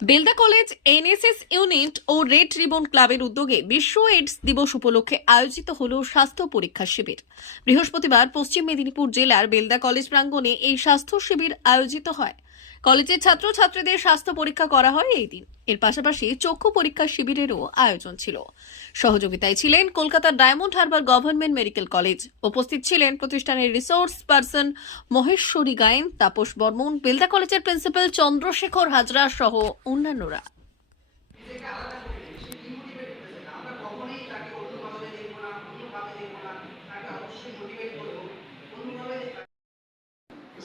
Belda college, NSS unit ও red ribbon ক্লাবের উদ্যোগে বিশ্ব এইডস দিবস উপলক্ষে আয়োজিত হল স্বাস্থ্য পরীক্ষা শিবির। বৃহস্পতিবার পশ্চিম মেদিনীপুর জেলার বেলদা কলেজ প্রাঙ্গণে এই স্বাস্থ্য শিবির আয়োজিত হয়। কলেজের ছাত্র ছাত্রীদের স্বাস্থ্য পরীক্ষা করা হয় এই দিন। এর পাশাপাশি চক্ষু পরীক্ষা শিবিরেরও আয়োজন ছিল। সহযোগিতায় ছিলেন কলকাতার Diamond Harbour government medical college. উপস্থিত ছিলেন প্রতিষ্ঠানের রিসোর্স পার্সন মহেশ্বরী গায়েন, তাপস বর্মন, বেলদা কলেজের প্রিন্সিপাল চন্দ্রশেখর হাজরা সহ অন্যান্যরা।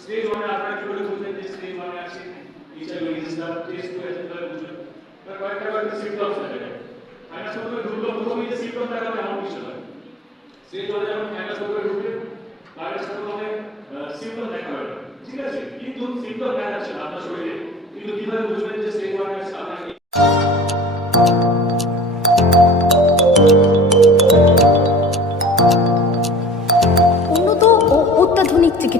স্টেজ ওয়ানে আপনারা কি করে বুঝবেন যে স্টেজ ওয়ানে আছে? টিচার ইংলিশটা টেস্ট করে তাহলে বুঝবেন এবার কয়েকটা কয়েকটা সিমটমস থাকে। ফাইনাস করতে ঢুকলো, প্রথমে যে সিমটম দেখাবে এমন কিছু স্টেজ ওয়ানে যখন ফাইনাস করতে ঢুকবে ভাইরাস প্রথমে সিমটম দেখাবে না। ঠিক আছে? কিন্তু সিমটম দেখাচ্ছে না আপনার শরীরে। কিন্তু কীভাবে বুঝবেন যে আছে আপনার